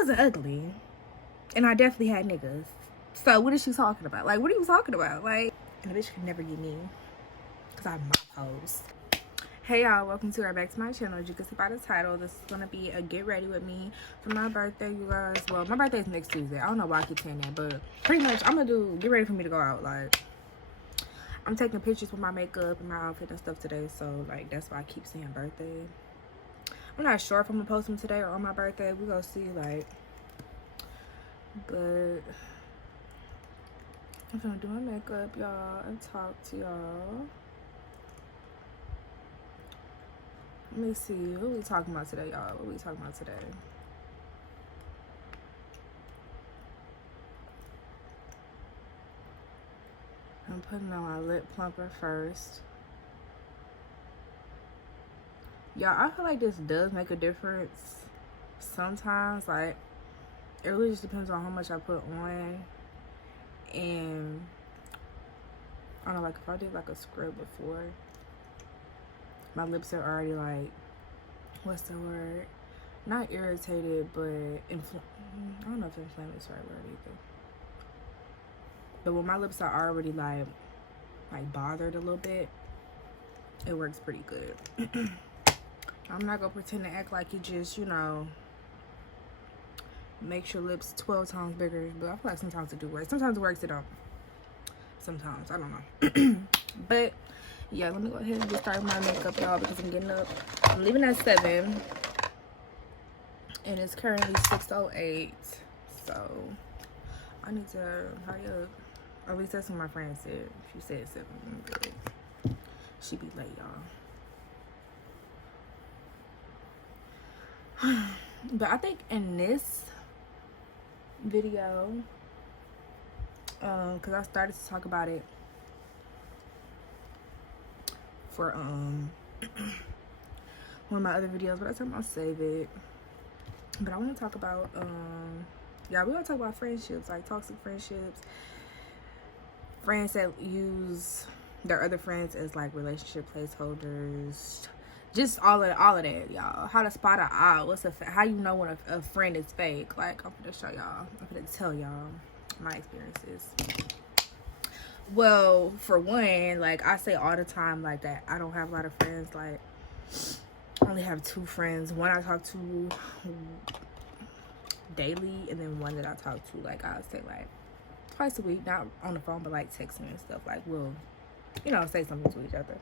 wasn't ugly. And I definitely had niggas. So what is she talking about? Like, what are you talking about? Like, and the bitch could never get me. Because I have my hoes. Hey y'all, welcome to or back to my channel. As you can see by the title, this is going to be a get ready with me for my birthday, you guys. Well, my birthday is next Tuesday. I don't know why I keep saying that, but pretty much I'm going to get ready for me to go out. Like, I'm taking pictures with my makeup and my outfit and stuff today. So, like, that's why I keep saying birthday. I'm not sure if I'm going to post them today or on my birthday. We're going to see, like, but I'm gonna do my makeup, y'all, and talk to y'all. Let me see, what we talking about today, y'all? What we talking about today? I'm putting on my lip plumper first. Y'all, I feel like this does make a difference sometimes. Like, it really just depends on how much I put on. And I don't know, like if I did like a scrub before, my lips are already like, what's the word? Not irritated, but I don't know if inflamed is the right word either. But when my lips are already like bothered a little bit, it works pretty good. I'm not gonna pretend to act like you just, you know, makes your lips 12 times bigger, but I feel like sometimes it do work. Sometimes it works, it don't. Sometimes, I don't know. But yeah, let me go ahead and get started with my makeup, y'all, because I'm getting up. I'm leaving at 7 and it's currently 6:08, so I need to hurry up. Or at least that's what my friend said. She said 7. But she be late, y'all. But I think in this video, because I started to talk about it for one of my other videos, but I told I'll save it. But I want to talk about yeah, we're gonna talk about friendships, like toxic friendships, friends that use their other friends as like relationship placeholders, just all of that, y'all. How to spot it out. How you know when a friend is fake? Like, I'm gonna show y'all. I'm gonna tell y'all my experiences. Well, for one, like I say all the time, like that I don't have a lot of friends. Like, I only have 2 friends. One I talk to daily, and then one that I talk to, like, I'll say like twice a week, not on the phone, but like texting and stuff. Like, we'll, you know, say something to each other.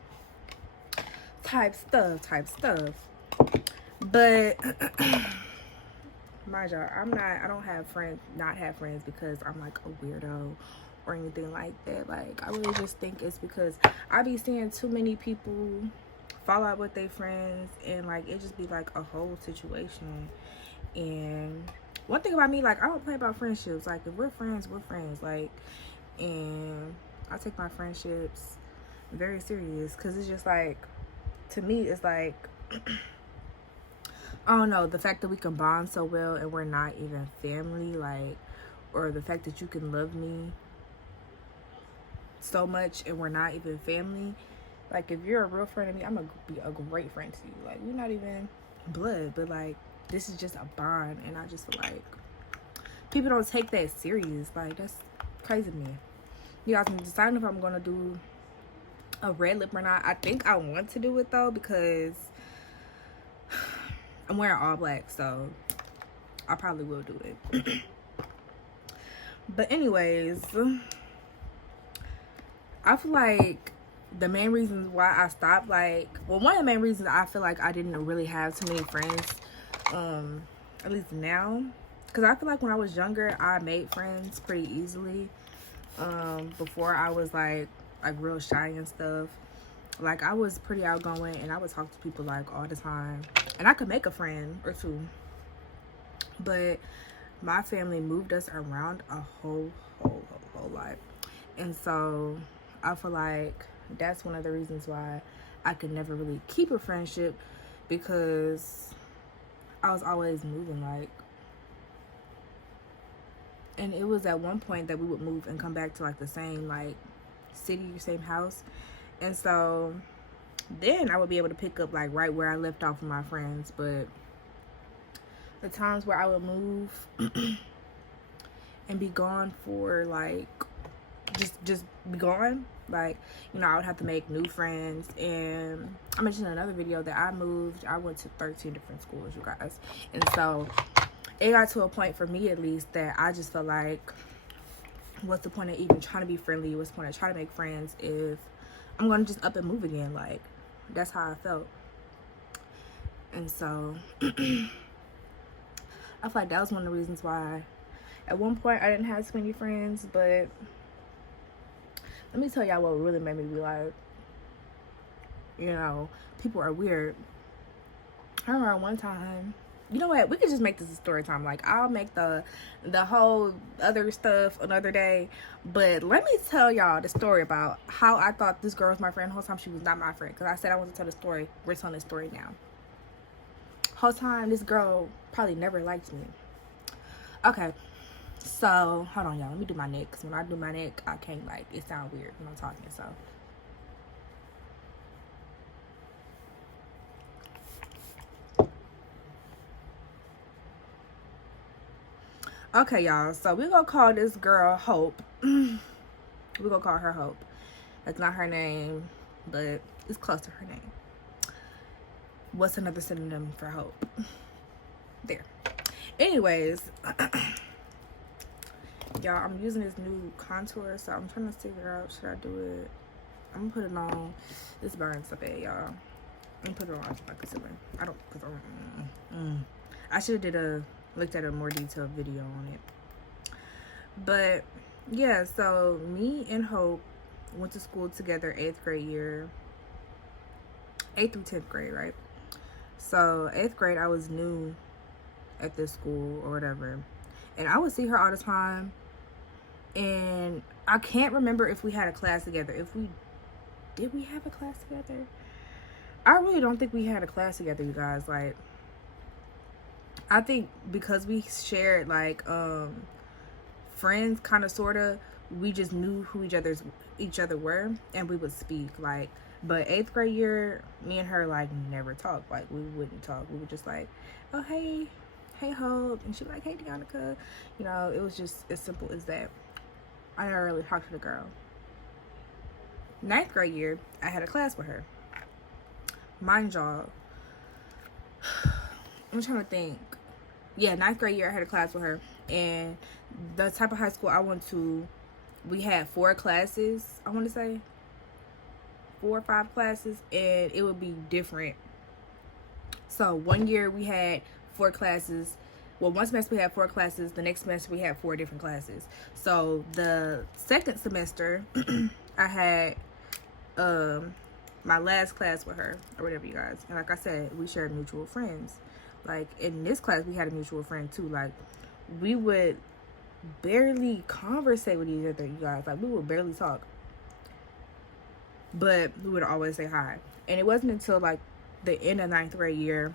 Type stuff. But mind y'all, I don't have friends, not have friends because I'm like a weirdo or anything like that. Like, I really just think it's because I be seeing too many people fall out with their friends, and like it just be like a whole situation. And one thing about me, like, I don't play about friendships. Like, if we're friends, we're friends. Like, and I take my friendships very serious, because it's just like, to me, it's like, I don't know, the fact that we can bond so well and we're not even family, like, or the fact that you can love me so much and we're not even family. Like, if you're a real friend of me, I'm gonna be a great friend to you. Like, we're not even blood, but like, this is just a bond. And I just feel like people don't take that serious. Like, that's crazy to me. You guys, I'm deciding if I'm gonna do a red lip or not. I think I want to do it though, because I'm wearing all black, so I probably will do it. But anyways, I feel like the main reasons why I stopped, like, well, one of the main reasons I feel like I didn't really have too many friends, at least now, because I feel like when I was younger, I made friends pretty easily. Before I was like real shy and stuff. Like, I was pretty outgoing and I would talk to people like all the time, and I could make a friend or 2. But my family moved us around a whole lot, and so I feel like that's one of the reasons why I could never really keep a friendship, because I was always moving. Like, and it was at one point that we would move and come back to like the same like city, same house, and so then I would be able to pick up like right where I left off with my friends. But the times where I would move and be gone for like just be gone, like, you know, I would have to make new friends. And I mentioned in another video that I went to 13 different schools, you guys. And so it got to a point, for me at least, that I just felt like, what's the point of even trying to be friendly? What's the point of trying to make friends if I'm gonna just up and move again? Like, that's how I felt. And so I feel like that was one of the reasons why at one point I didn't have so many friends. But let me tell y'all what really made me be like, you know, people are weird. I remember one time, you know what, we could just make this a story time. Like, I'll make the whole other stuff another day. But let me tell y'all the story about how I thought this girl was my friend the whole time she was not my friend. Because I said I wanted to tell the story. We're telling the story now. Whole time, this girl probably never liked me. Okay, so hold on, y'all. Let me do my neck. Because when I do my neck, I can't, like, it sounds weird when I'm talking. So okay, y'all, so we're gonna call this girl Hope. We're gonna call her Hope. That's not her name, but it's close to her name. What's another synonym for hope? There. Anyways, y'all, I'm using this new contour, so I'm trying to figure out, should I do it? I'm gonna put it on. This burns so bad, y'all. I'm gonna put it on my concealer. I don't, cause I should have looked at a more detailed video on it. But yeah, so me and Hope went to school together 8th grade year. 8th through 10th grade, right? So 8th grade, I was new at this school or whatever. And I would see her all the time. And I can't remember if we had a class together. Did we have a class together? I really don't think we had a class together, you guys. Like, I think because we shared, like, friends, kind of, sort of, we just knew who each other were, and we would speak, like. But 8th grade year, me and her, like, never talked. Like, we wouldn't talk. We would just, like, oh, hey Hope, and she'd be like, hey Deaunica. You know, it was just as simple as that. I never really talked to the girl. 9th grade year, I had a class with her. Mind y'all, I'm trying to think. Yeah, 9th grade year, I had a class with her. And the type of high school I went to, we had 4 classes, I want to say. 4 or 5 classes, and it would be different. So one year we had 4 classes. Well, one semester we had 4 classes. The next semester we had 4 different classes. So the second semester, I had my last class with her, or whatever, you guys. And like I said, we shared mutual friends. Like, in this class, we had a mutual friend too. Like, we would barely conversate with each other, you guys. Like, we would barely talk. But we would always say hi. And it wasn't until, like, the end of 9th grade year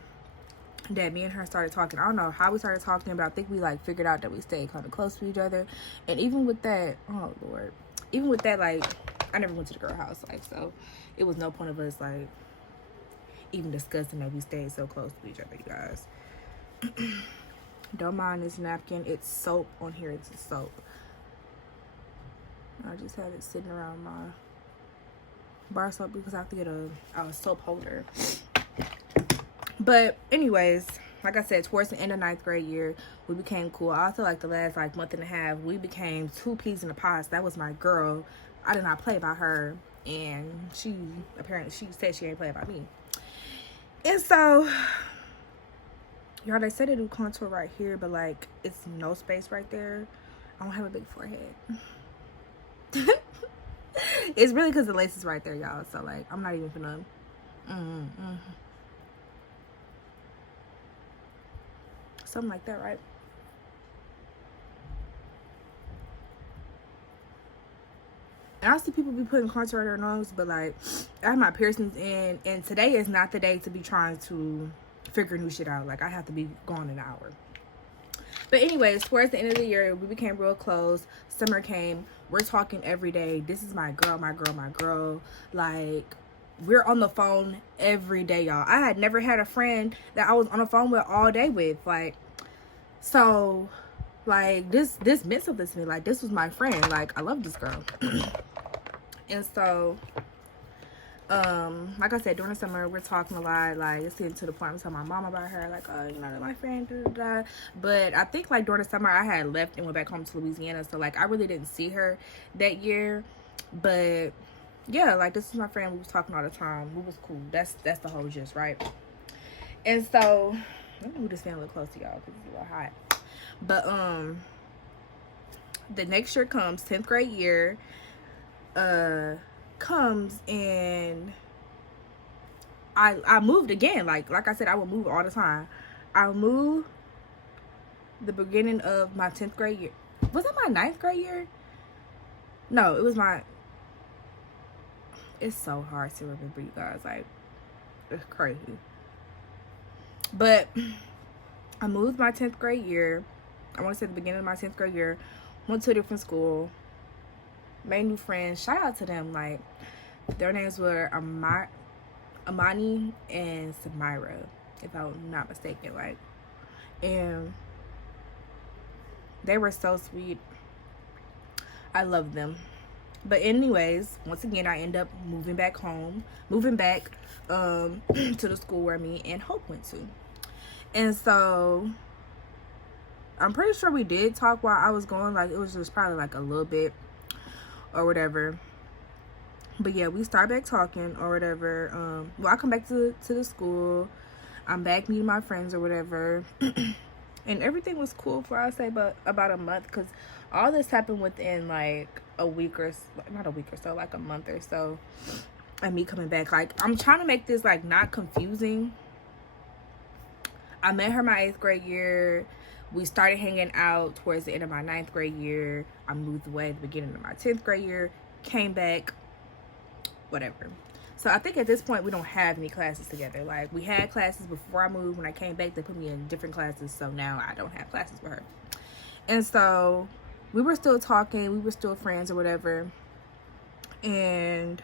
that me and her started talking. I don't know how we started talking, but I think we, like, figured out that we stayed kind of close to each other. And even with that, oh Lord, even with that, like, I never went to the girl house, like, so it was no point of us, like, even discussing that we stayed so close to each other, you guys. Don't mind this napkin. It's soap on here. It's a soap. I just have it sitting around my bar soap because I have to get a soap holder. But anyways, like I said, towards the end of 9th grade year, we became cool. I feel like the last, like, month and a half, we became 2 peas in a pod. That was my girl. I did not play by her, and she said she ain't play by me. And so, y'all, they said they do contour right here, but, like, it's no space right there. I don't have a big forehead. It's really because the lace is right there, y'all. So, like, I'm not even gonna something like that, right? And I see people be putting contour on their nose, but, like, I have my piercings in, and today is not the day to be trying to figure new shit out. Like, I have to be gone in an hour. But anyways, towards the end of the year, we became real close. Summer came. We're talking every day. This is my girl, my girl, my girl. Like, we're on the phone every day, y'all. I had never had a friend that I was on the phone with all day with. Like, So, like, this meant something to me. Like, this was my friend. Like, I love this girl. And so, like I said, during the summer, we're talking a lot. Like, it's getting to the point I'm telling my mom about her. Like, oh, you know, my friend, da, da, da. But I think, like, during the summer, I had left and went back home to Louisiana. So, like, I really didn't see her that year. But, yeah, like, this is my friend. We was talking all the time. We was cool. That's the whole gist, right? And so, let me move this fan a little close to y'all because it's a little hot. But, the next year comes, 10th grade year, comes, and I moved again. Like I said, I would move all the time. I moved the beginning of my 10th grade year. Was it my 9th grade year? No, it was my... It's so hard to remember, you guys. Like, it's crazy. But I moved my 10th grade year. I want to say the beginning of my 10th grade year. Went to a different school. Made new friends. Shout out to them. Like, their names were Amani and Samira, if I'm not mistaken. Like, and they were so sweet. I love them. But anyways, once again, I end up moving back to the school where me and Hope went to. And so I'm pretty sure we did talk while I was going. Like, it was just probably like a little bit or whatever. But yeah, we start back talking or whatever. Well, I come back to the school. I'm back meeting my friends or whatever. And everything was cool for, I'd say, about a month. Because all this happened within like a week or not a week or so, like a month or so. And me coming back. Like, I'm trying to make this like not confusing. I met her my 8th grade year. We started hanging out towards the end of my 9th grade year. I moved away at the beginning of my 10th grade year. Came back. Whatever. So I think at this point we don't have any classes together. Like, we had classes before I moved. When I came back, they put me in different classes. So now I don't have classes with her. And so we were still talking. We were still friends or whatever. And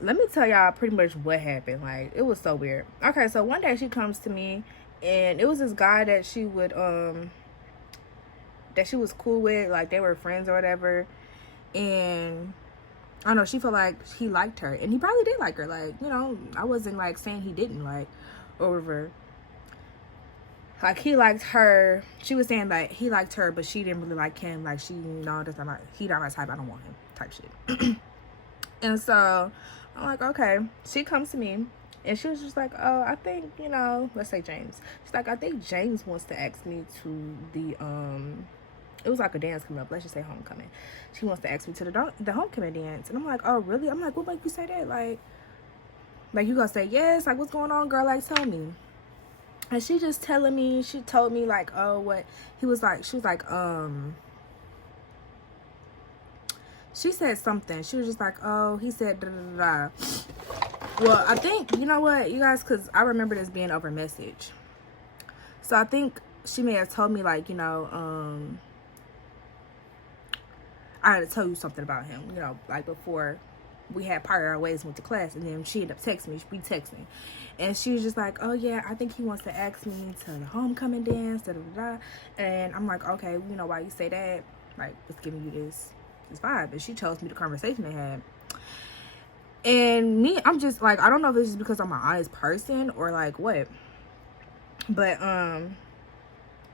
let me tell y'all pretty much what happened. Like, it was so weird. Okay, so one day she comes to me, and it was this guy that she would that she was cool with. Like, they were friends or whatever. And I don't know, she felt like he liked her, and he probably did like her. Like, you know, I wasn't like saying he didn't, like, or whatever. Like, he liked her. She was saying that he liked her, but she didn't really like him. Like, she, no, that's not my, he not my type, I don't want him, type shit. And so I'm like, okay. She comes to me, and she was just like, oh, I think, you know, let's say James. She's like, I think James wants to ask me to the it was like a dance coming up. Let's just say homecoming. She wants to ask me to the homecoming dance. And I'm like, oh, really? I'm like, what make you say that? Like you gonna say yes? Like, what's going on, girl? Like, tell me. And she just telling me, she told me, like, oh, what he was like. She was like, she said something. She was just like, oh, he said da da da. Well, I think, you know what, you guys, because I remember this being over message. So I think she may have told me, like, you know, I had to tell you something about him, you know, like before we had parted our ways, went to class, and then she ended up texting me. We texting, and she was just like, oh yeah, I think he wants to ask me to the homecoming dance, da da da. And I'm like, okay, you know why you say that? Like, it's giving you this vibe. And she tells me the conversation they had. And me, I'm just like, I don't know if this is because I'm an honest person or like what, but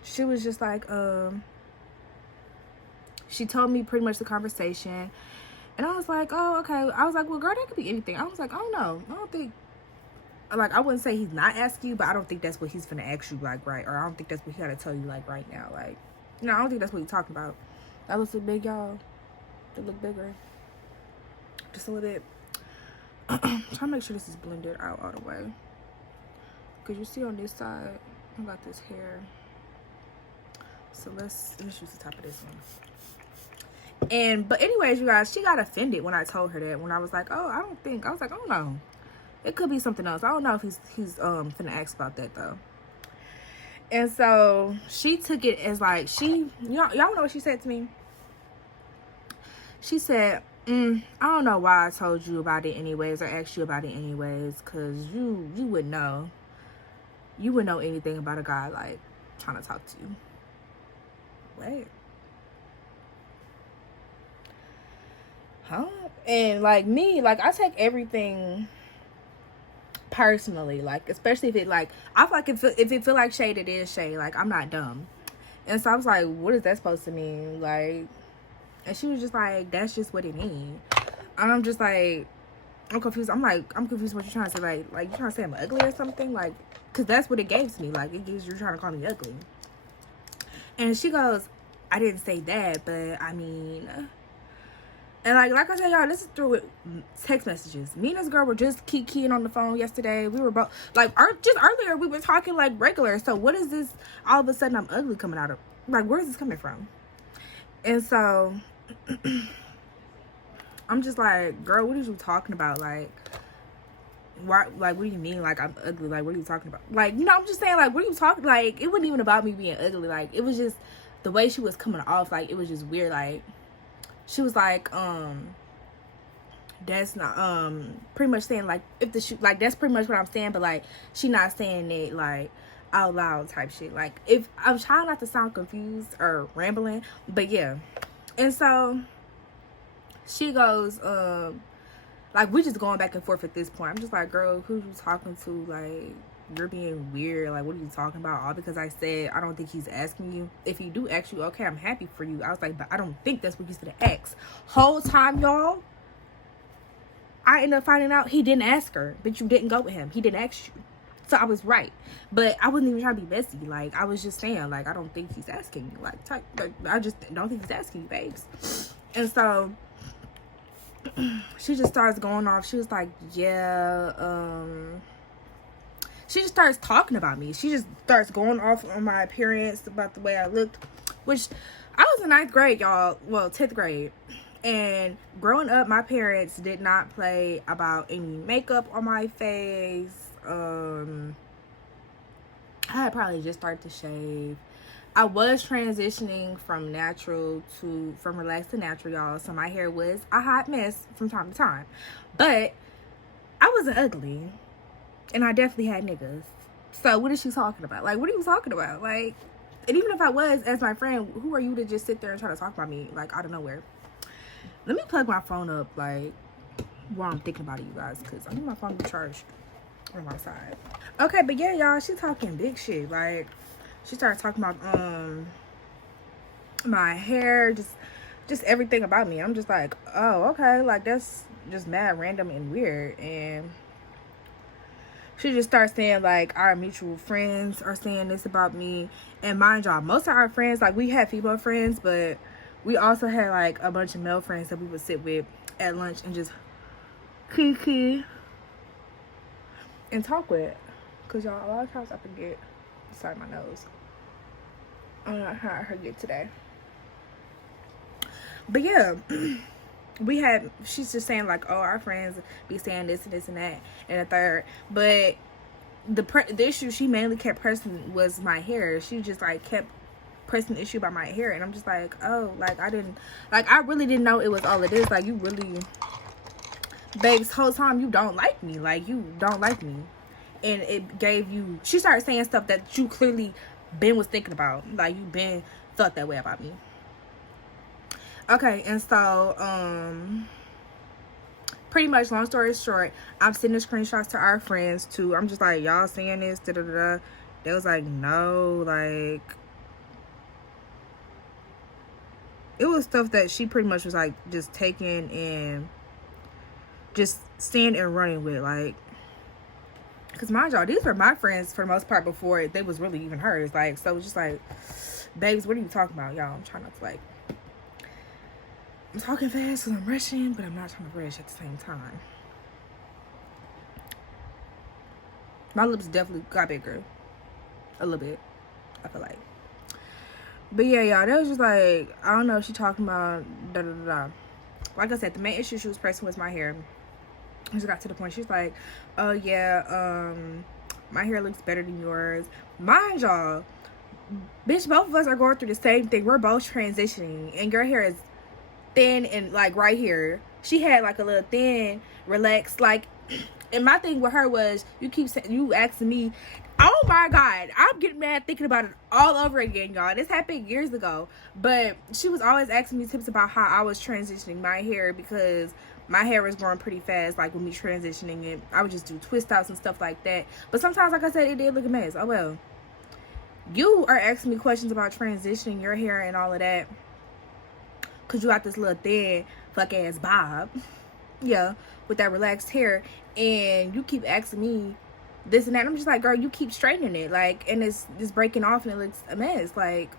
she was just like, she told me pretty much the conversation, and I was like, oh, okay. I was like, well, girl, that could be anything. I was like, I don't know. I don't think, like, I wouldn't say he's not asking you, but I don't think that's what he's gonna ask you, like, right, or I don't think that's what he gotta tell you, like, right now. Like, no, I don't think that's what he's talking about. That looks so big, y'all. They look bigger, just a little bit. I'm trying to make sure this is blended out all the way, because you see on this side I got this hair, so let's use the top of this one. But anyways, you guys, she got offended when I told her that, when I was like, oh, I was like, oh no, it could be something else. I don't know if he's finna ask about that though. And so she took it as like, y'all know what she said to me? She said, I don't know why I told you about it anyways, or asked you about it anyways, because you wouldn't know. You wouldn't know anything about a guy like trying to talk to you. Wait. Huh? And like me, like I take everything personally, like especially if it like I feel like if it feel like shade, it is shade. Like I'm not dumb. And so I was like, what is that supposed to mean? Like, and she was just like, that's just what it means. And I'm just like, I'm confused. I'm confused what you're trying to say. Like you trying to say I'm ugly or something? Like, cause that's what it gave to me. Like it gives you're trying to call me ugly. And she goes, I didn't say that, but I mean. And like I said, y'all, this is through text messages. Me and this girl were just keying on the phone yesterday. We were both like, just earlier we were talking like regular. So what is this? All of a sudden I'm ugly coming out of? Like, where is this coming from? And so I'm just like, girl, what are you talking about? Like, why? Like, what do you mean? Like, I'm ugly? Like, what are you talking about? Like, you know, I'm just saying, like, what are you talking? Like, it wasn't even about me being ugly. Like, it was just the way she was coming off. Like, it was just weird. Like. She was like, that's not, pretty much saying, like, if the shoe, like, that's pretty much what I'm saying, but, like, she not saying it, like, out loud type shit. Like, if, I'm trying not to sound confused or rambling, but, yeah. And so, she goes, like, we just going back and forth at this point. I'm just like, girl, who you talking to? Like, you're being weird. Like, what are you talking about? All because I said I don't think he's asking you. If he do ask you, okay, I'm happy for you. I was like, but I don't think that's what you should have asked. Whole time, y'all, I ended up finding out he didn't ask her, but you didn't go with him. He didn't ask you. So I was right. But I wasn't even trying to be messy. Like, I was just saying, like, I don't think he's asking you. Like, I just don't think he's asking you, babes. And so she just starts going off. She was like, yeah, she just starts talking about me. She just starts going off on my appearance, about the way I looked, which I was in 9th grade, y'all. Well, 10th grade. And growing up, my parents did not play about any makeup on my face. I had probably just started to shave. I was transitioning from relaxed to natural, y'all. So my hair was a hot mess from time to time. But I wasn't ugly. And I definitely had niggas. So what is she talking about? Like, what are you talking about? Like, and even if I was, as my friend, who are you to just sit there and try to talk about me, like, out of nowhere? Let me plug my phone up, like, while I'm thinking about it, you guys, because I need my phone to be charged on my side. Okay, but yeah, y'all, she talking big shit. Like, she started talking about, my hair, just everything about me. I'm just like, oh, okay, like, that's just mad random and weird. And she just starts saying, like, our mutual friends are saying this about me. And mind y'all, most of our friends, like, we had female friends, but we also had, like, a bunch of male friends that we would sit with at lunch and just kiki and talk with. Because, y'all, a lot of times I forget. Sorry, my nose. I'm not how I heard it today. But, yeah. She's just saying, like, oh, our friends be saying this and this and that and the third. But the issue she mainly kept pressing was my hair. She just, like, kept pressing the issue about my hair. And I'm just like, oh, like, I really didn't know it was all it is. Like, you really, babes, whole time you don't like me. Like, you don't like me. And it gave you, she started saying stuff that you clearly was thinking about. Like, you felt that way about me. Okay, and so, pretty much, long story short, I'm sending screenshots to our friends, too. I'm just like, y'all seeing this, da-da-da-da. They was like, no, like, it was stuff that she pretty much was, like, just taking and just seeing and running with, like, because, mind y'all, these were my friends for the most part before they was really even hers, like, so it's just like, babes, what are you talking about, y'all? I'm trying not to, like, I'm talking fast because I'm rushing, but I'm not trying to rush at the same time. My lips definitely got bigger. A little bit, I feel like. But yeah, y'all, that was just like, I don't know if she talking about da-da-da-da. Like I said, the main issue she was pressing was my hair. I just got to the point, she's like, oh yeah, my hair looks better than yours. Mind y'all, bitch, both of us are going through the same thing. We're both transitioning, and your hair is thin and like right here. She had like a little thin, relaxed, like And my thing with her was, you asking me, oh my God, I'm getting mad thinking about it all over again, y'all. This happened years ago. But she was always asking me tips about how I was transitioning my hair, because my hair was growing pretty fast, like with me transitioning it. I would just do twist outs and stuff like that. But sometimes, like I said, it did look a mess. Oh well. You are asking me questions about transitioning your hair and all of that, because you got this little thin fuck ass bob. Yeah, with that relaxed hair, and you keep asking me this and that. I'm just like, girl, you keep straightening it, like, and it's breaking off and it looks a mess. Like,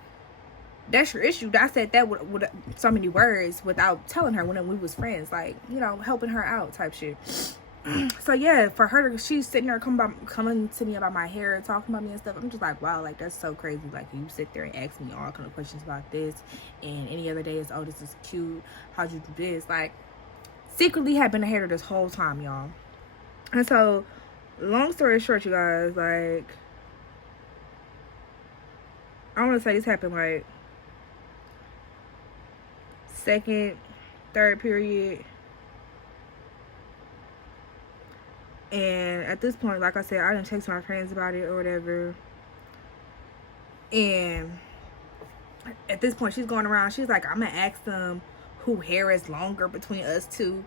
that's your issue. I said that with so many words without telling her when we was friends, like, you know, helping her out type shit. So yeah, for her, she's sitting there coming to me about my hair, talking about me and stuff. I'm just like, wow, like, that's so crazy. Like, you sit there and ask me all kind of questions about this, and any other day it's, oh, this is cute, how'd you do this? Like, secretly had been a hater this whole time, y'all. And so, long story short, you guys, like, I want to say this happened like second, third period. And at this point, like I said, I didn't text my friends about it or whatever. And at this point, she's going around, she's like, I'm gonna ask them who hair is longer between us two.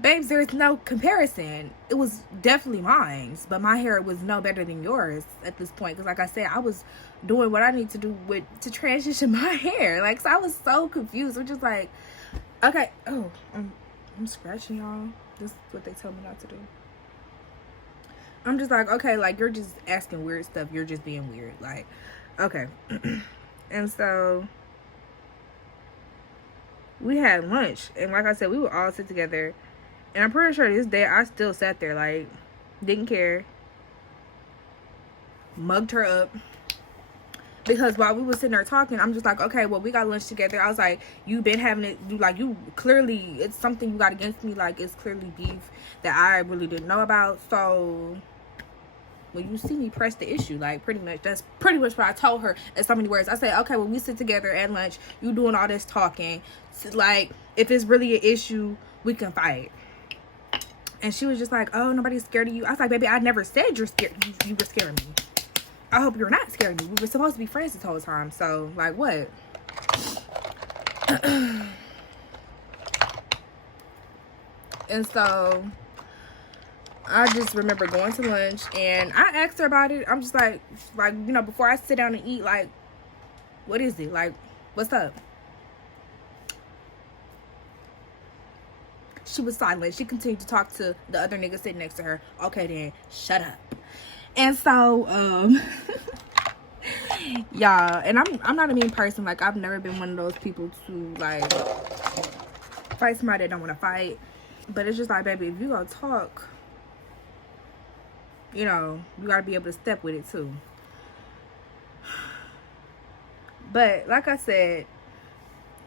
Babes, there's no comparison. It was definitely mine, but my hair was no better than yours at this point, because like I said, I was doing what I need to do to transition my hair. Like, so I was so confused. I'm just like, okay, oh, I'm scratching, y'all. This is what they told me not to do. I'm just like, okay, like, you're just asking weird stuff, you're just being weird, like, okay. And so we had lunch, and like I said, we would all sit together. And I'm pretty sure this day I still sat there, like, didn't care. Mugged her up. Because while we were sitting there talking, I'm just like, okay, well, we got lunch together. I was like, you've been having it, you clearly, it's something you got against me. Like, it's clearly beef that I really didn't know about. So, when you see me press the issue, like, pretty much, that's pretty much what I told her in so many words. I said, okay, well, we sit together at lunch. You doing all this talking. So, like, if it's really an issue, we can fight. And she was just like, oh, nobody's scared of you. I was like, baby, I never said you're scared. You were scaring me. I hope you're not scared of me. We were supposed to be friends this whole time. So, like, what? And so, I just remember going to lunch. And I asked her about it. I'm just like, you know, before I sit down and eat, like, what is it? Like, what's up? She was silent. She continued to talk to the other nigga sitting next to her. Okay, then, shut up. And so, y'all, and I'm not a mean person. Like, I've never been one of those people to, like, fight somebody that don't want to fight. But it's just like, baby, if you gonna talk, you know, you gotta be able to step with it too. But like I said,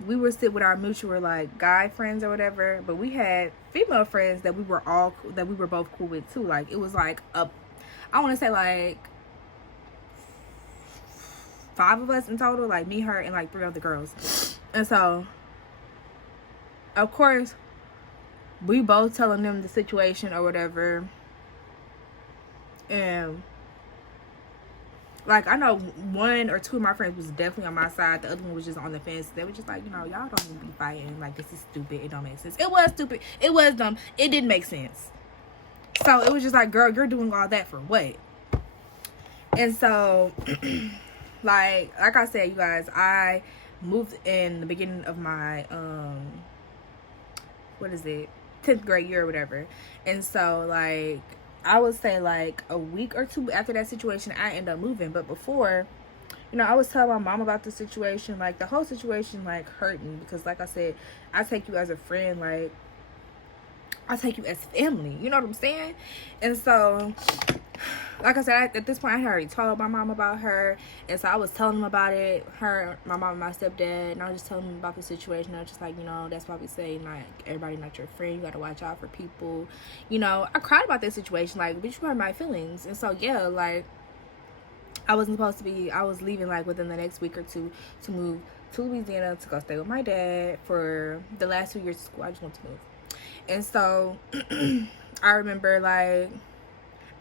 we were sit with our mutual, like, guy friends or whatever, but we had female friends that we were both cool with too. Like, it was like I want to say like 5 of us in total, like me, her, and like 3 other girls. And so, of course, we both telling them the situation or whatever. And like, I know 1 or 2 of my friends was definitely on my side. The other one was just on the fence. They were just like, you know, y'all don't need to be fighting. Like, this is stupid. It don't make sense. It was stupid. It was dumb. It didn't make sense. So, it was just like, girl, you're doing all that for what? And so, like I said, you guys, I moved in the beginning of my, 10th grade year or whatever. And so, like, I would say like a week or 2 after that situation, I ended up moving. But before, you know, I was telling my mom about the situation. Like, the whole situation, like, hurt me. Because, like I said, I take you as a friend. Like, I take you as family. You know what I'm saying? And so, like I said, at this point, I had already told my mom about her. And so, I was telling them about it. Her, my mom, and my stepdad. And I was just telling them about the situation. I was just like, you know, that's why we say, like, everybody not your friend. You got to watch out for people. You know, I cried about this situation. Like, bitch, you hurt my feelings. And so, yeah, like, I wasn't supposed to be, I was leaving, like, within the next week or 2 to move to Louisiana to go stay with my dad for the last 2 years of school. I just wanted to move. And so, I remember, like,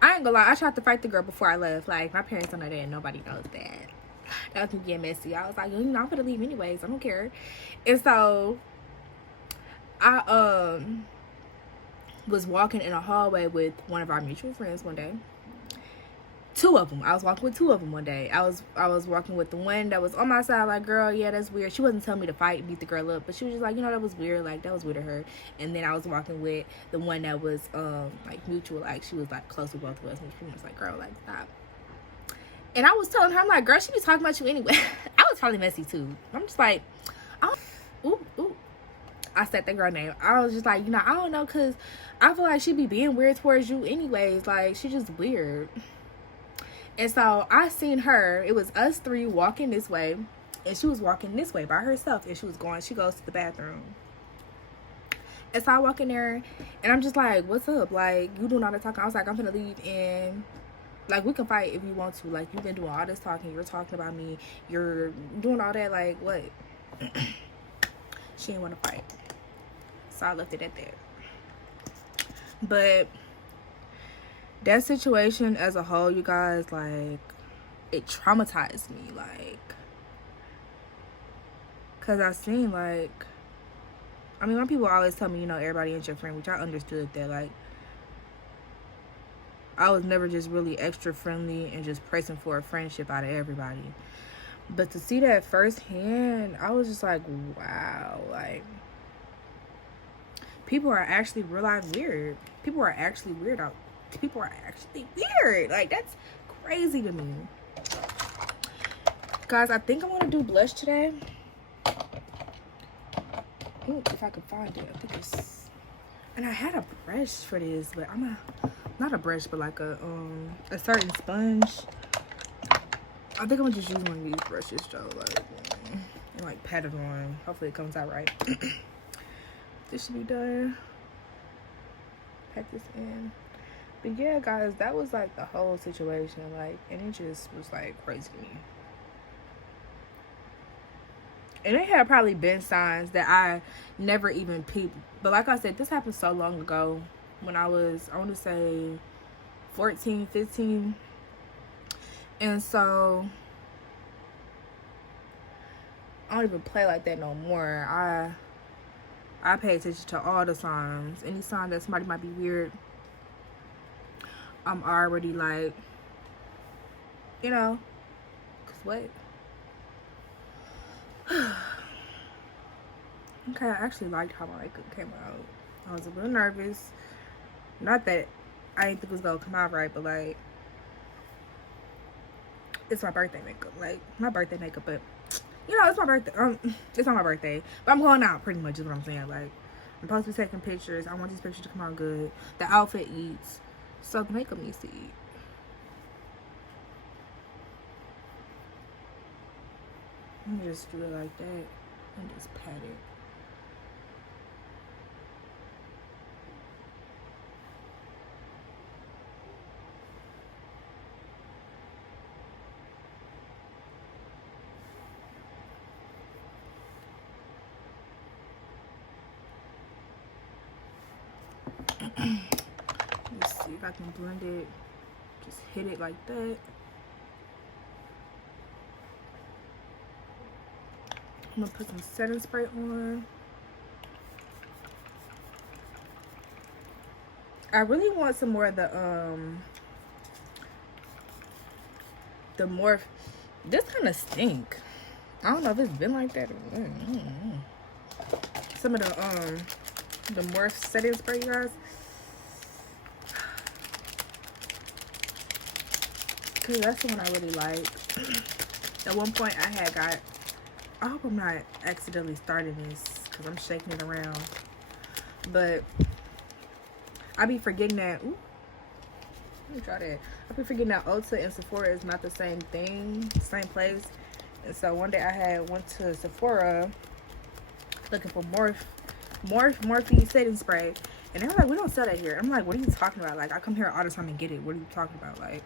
I ain't gonna lie, I tried to fight the girl before I left. Like, my parents don't know that, and nobody knows that. That was me being messy. I was like, you know, I'm gonna leave anyways. I don't care. And so I was walking in a hallway with one of our mutual friends one day. Two of them. I was walking with two of them one day. I was walking with the one that was on my side, like, girl, yeah, that's weird. She wasn't telling me to fight and beat the girl up, but she was just like, you know, that was weird. Like, that was weird of her. And then I was walking with the one that was like mutual, like she was like close with both of us, and she was like, girl, like, stop. And I was telling her, I'm like, girl, she be talking about you anyway. I was probably messy too. I'm just like, ooh. I said the girl name. I was just like, you know, I don't know, cause I feel like she be being weird towards you anyways. Like, she just weird. And so I seen her. It was us three walking this way, and she was walking this way by herself. And she goes to the bathroom. And so I walk in there, and I'm just like, what's up? Like, you doing all the talking? I was like, I'm gonna leave, and like, we can fight if you want to. Like, you've been doing all this talking. You're talking about me. You're doing all that. Like, what? She didn't want to fight. So I left it at that. But that situation as a whole, you guys, like, it traumatized me. Like, because I seen, like, I mean, my people always tell me, you know, everybody ain't your friend, which I understood that. Like, I was never just really extra friendly and just pressing for a friendship out of everybody. But to see that firsthand, I was just like, wow. Like, people are actually real life weird. People are actually weird out. People are actually weird. Like, that's crazy to me. Guys, I think I'm going to do blush today. Ooh, if I could find it. I think it's... And I had a brush for this, but not a brush, but like a certain sponge. I think I'm gonna just use one of these brushes though, like, and like pat it on. Hopefully it comes out right. This should be done. Pat this in. But yeah, guys, that was like the whole situation, like, and it just was like crazy to me. And it had probably been signs that I never even peeped. But like I said, this happened so long ago when I was, I want to say 14, 15. And so I don't even play like that no more. I pay attention to all the signs. Any sign that somebody might be weird, I'm already like, you know, cause what? Okay, I actually liked how my makeup came out. I was a little nervous. Not that I didn't think it was gonna come out right, but like, it's my birthday makeup. Like, my birthday makeup, but you know, it's my birthday. It's not my birthday, but I'm going out pretty much is what I'm saying. Like, I'm supposed to be taking pictures. I want these pictures to come out good. The outfit eats, so the makeup needs to eat. Let me just do it like that and just pat it. Let's see if I can blend it. Just hit it like that. I'm gonna put some setting spray on. I really want some more of the Morph. This kind of stink. I don't know if it's been like that or some of the Morph setting spray, you guys. Cause that's the one I really like. At one point I had got, I hope I'm not accidentally starting this because I'm shaking it around, but I be forgetting that, ooh, let me try that. I be forgetting that Ulta and Sephora is not the same thing, same place. And so one day I went to Sephora looking for Morphe setting spray, and they were like, we don't sell that here. I'm like, what are you talking about? Like, I come here all the time and get it. What are you talking about? Like,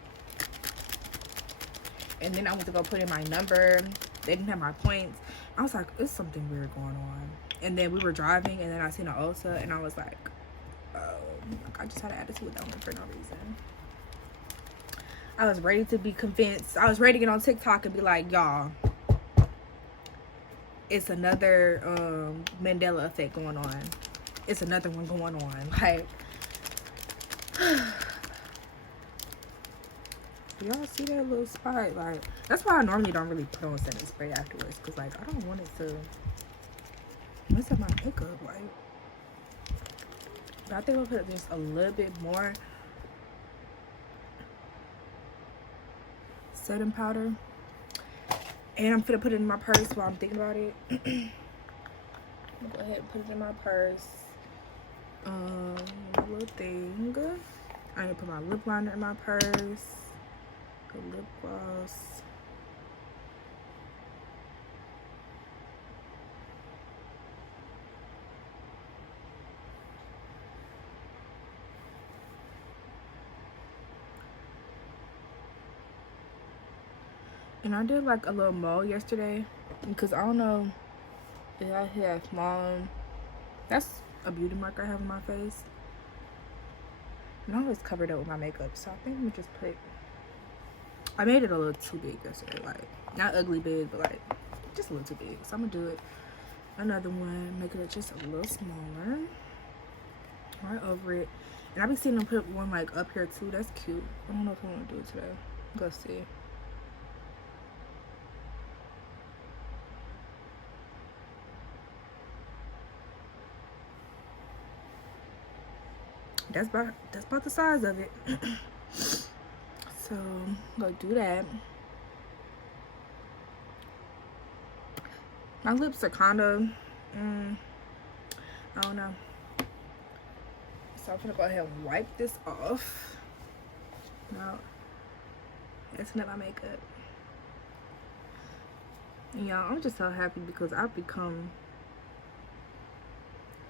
and then I went to go put in my number. They didn't have my points. I was like, there's something weird going on. And then we were driving, and then I seen an Ulta, and I was like, I just had an attitude with that one for no reason. I was ready to be convinced. I was ready to get on TikTok and be like, y'all, it's another Mandela effect going on. It's another one going on. Like, y'all see that little spot? Like, that's why I normally don't really put on setting spray afterwards, because like I don't want it to mess up my makeup. Like, but I think I'll put just a little bit more setting powder, and I'm gonna put it in my purse while I'm thinking about it. I'm gonna go ahead and put it in my purse. My little thing. I need to put my lip liner in my purse. The lip gloss. And I did like a little mole yesterday, because I don't know if I have small. That's a beauty mark I have on my face. And I always covered up with my makeup, so I think I'm gonna just put. I made it a little too big yesterday, like not ugly big, but like just a little too big. So I'm gonna do it another one, make it just a little smaller, right over it. And I've been seeing them put one like up here too. That's cute. I don't know if I want to do it today. Let's see. That's about the size of it. So I'm gonna do that. My lips are kind of I don't know, so I'm gonna go ahead and wipe this off. Now it's not my makeup. Y'all, I'm just so happy because I've become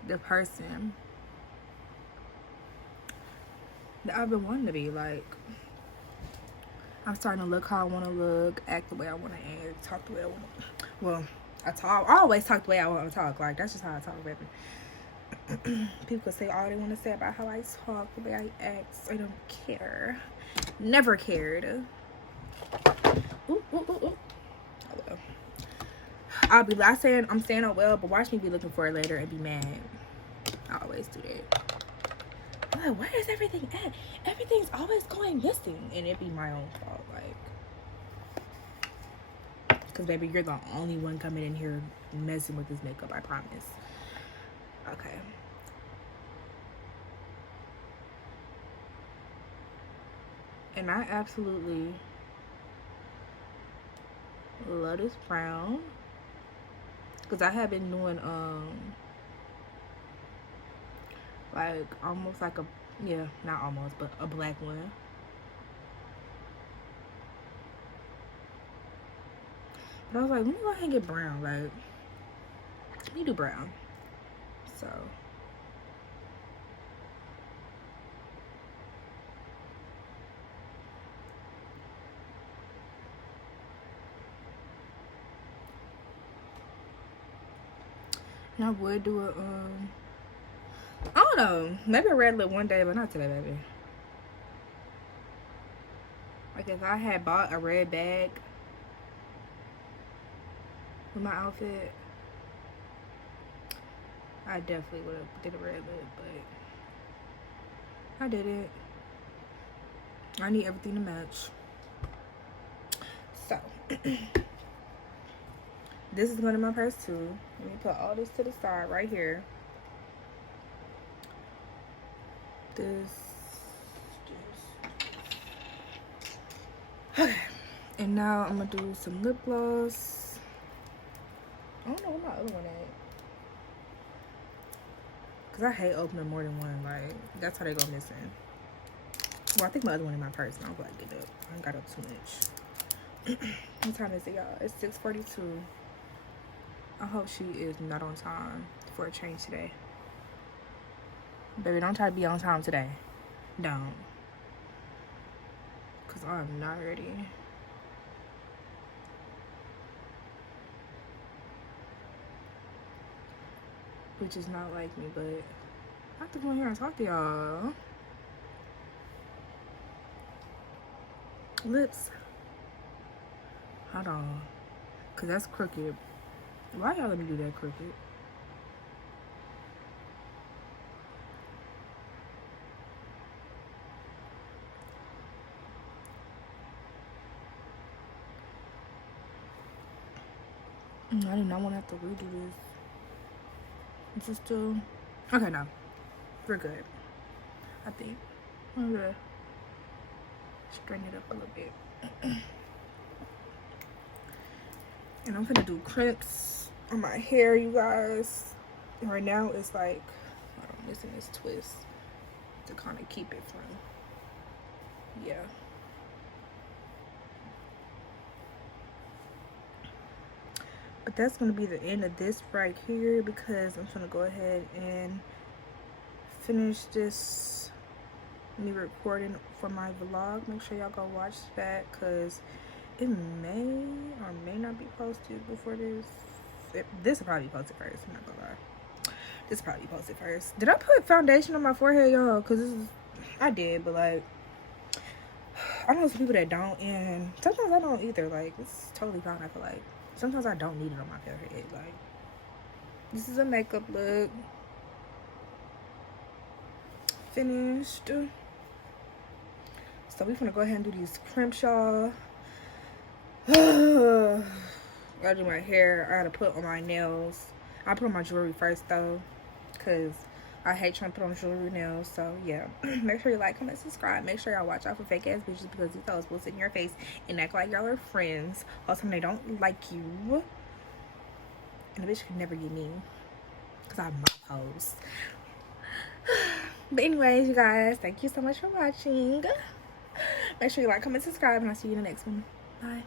the person that I've been wanting to be. Like, I'm starting to look how I want to look, act the way I want to act, talk the way I want to. Well, I always talk the way I want to talk. Like, that's just how I talk, baby. People can say all they want to say about how I talk, the way I act. I don't care. Never cared. Ooh, ooh, ooh, ooh. I will. I'll be like saying I'm saying oh well, but watch me be looking for it later and be mad. I always do that. I'm like, where is everything at? Everything's always going missing, and it be my own fault. Like, because baby, you're the only one coming in here messing with this makeup. I promise. Okay. And I absolutely love this brown, because I have been doing like almost like a, yeah, not almost, but a black one. But I was like, let me go ahead and get brown. Like, let me do brown. So and I would do a I don't know, maybe a red lip one day, but not today, baby. Like, if I had bought a red bag with my outfit, I definitely would have did a red lip, but I didn't. I need everything to match. So this is going in my purse too. Let me put all this to the side right here. This. Okay. And now I'm gonna do some lip gloss. I don't know where my other one at, because I hate opening more than one. Like, that's how they go missing. Well, I think my other one in my purse, and I'm glad to get up. I ain't got up too much. What time is it, y'all? It's 6:42. I hope she is not on time for a change today. Baby, don't try to be on time today. Don't. Because I'm not ready. Which is not like me, but I have to come here and talk to y'all. Lips. Hold on. Cause that's crooked. Why y'all let me do that crooked? I do not want to have to redo this. Is it still... Okay, no. We're good. I think. I'm gonna straighten it up a little bit. And I'm gonna do crimps on my hair, you guys. Right now it's like, I'm missing this twist to kind of keep it from, yeah. But that's gonna be the end of this right here, because I'm gonna go ahead and finish this, me recording for my vlog. Make sure y'all go watch that, because it may or may not be posted before this. This will probably be posted first. I'm not gonna lie. This will probably be posted first. Did I put foundation on my forehead, y'all? Because this is, I did, but like, I know some people that don't, and sometimes I don't either. Like, it's totally fine. I feel like sometimes I don't need it on my forehead. Like, this is a makeup look. Finished. So we're gonna go ahead and do these crimps, y'all. I gotta do my hair. I gotta put on my nails. I put on my jewelry first though, cause I hate trying to put on jewelry nails. So yeah, make sure you like, comment, subscribe. Make sure y'all watch out for fake ass bitches, because these fellas will sit in your face and act like y'all are friends. Also, they don't like you, and the bitch can never get me, cause I'm my pose. But anyways, you guys, thank you so much for watching. Make sure you like, comment, subscribe, and I'll see you in the next one. Bye.